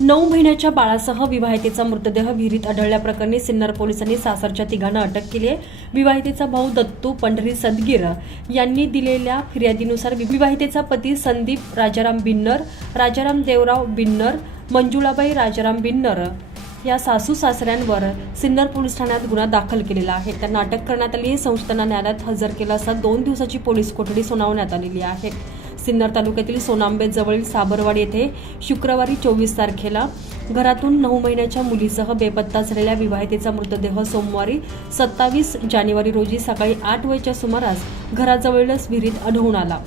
नऊ महिन्याच्या बाळासह विवाहितेचा मृतदेह विहिरीत आढळल्याप्रकरणी सिन्नर पोलिसांनी सासरच्या तिघांना अटक केली आहे. विवाहितेचा भाऊ दत्तू पंढरी सदगीर यांनी दिलेल्या फिर्यादीनुसार विवाहितेचा पती संदीप राजाराम बिन्नर राजाराम देवराव बिन्नर मंजुळाबाई राजाराम बिन्नर या सासू सासऱ्यांवर सिन्नर पोलीस ठाण्यात गुन्हा दाखल केलेला आहे. त्यांना अटक करण्यात आली. संस्थांना न्यायालयात हजर केला असता दोन दिवसाची पोलीस कोठडी सुनावण्यात आलेली आहे. सिन्नर तालुक्यातील सोनांबे जवळील येथे शुक्रवारी चोवीस तारखेला घरातून नऊ महिन्याच्या मुलीसह बेपत्ता झालेल्या विवाहितेचा मृतदेह सोमवारी सत्तावीस जानेवारी रोजी सकाळी आठ वेळच्या सुमारास घराजवळच विहिरीत आढळून आला.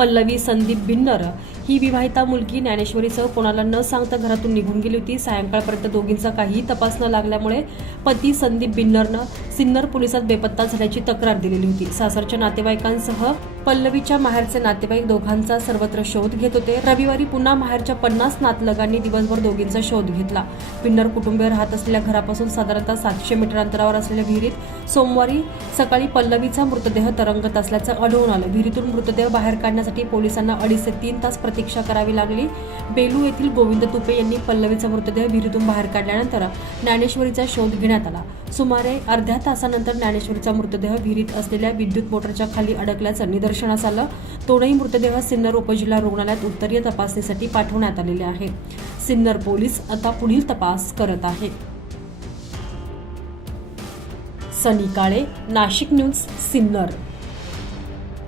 पल्लवी संदीप बिन्नर ही विवाहिता मुलगी ज्ञानेश्वरीसह कोणाला न सांगता घरातून निघून गेली होती. सायंकाळपर्यंत दोघींचा काहीही तपास न लागल्यामुळे पती संदीप बिन्नरनं सिन्नर पोलिसात बेपत्ता झाल्याची तक्रार दिलेली होती. सासरच्या नातेवाईकांसह पल्लवीच्या माहेरचे नातेवाईक दोघांचा सर्वत्र शोध घेत होते. रविवारी पुन्हा माहेरच्या पन्नास नातलगांनी दिवसभर दोघींचा शोध घेतला. बिन्नर कुटुंबीय राहत असलेल्या घरापासून साधारणतः सातशे मीटर अंतरावर असलेल्या विहिरीत सोमवारी सकाळी पल्लवीचा मृतदेह तरंगत असल्याचं आढळून आलं. विहिरीतून मृतदेह बाहेर काढण्यासाठी पोलिसांना अडीच ते तीन तास प्रतीक्षा करावी लागली. बेलू येथील गोविंद तुपे यांनी पल्लवीचा मृतदेह विहिरीतून बाहेर काढल्यानंतर ज्ञानेश्वरीचा शोध घेण्यात आला. सुमारे अर्ध्या तासानंतर ज्ञानेश्वरीचा मृतदेह विहिरीत असलेल्या विद्युत मोटरच्या खाली अडकल्याचं निदर्शनास आलं. दोनही मृतदेह सिन्नर उपजिल्हा रुग्णालयात उत्तरीय तपासणीसाठी पाठवण्यात आलेले आहे. सिन्नर पोलीस आता पुढील तपास करत आहे. सनी काळे नाशिक न्यूज सिन्नर.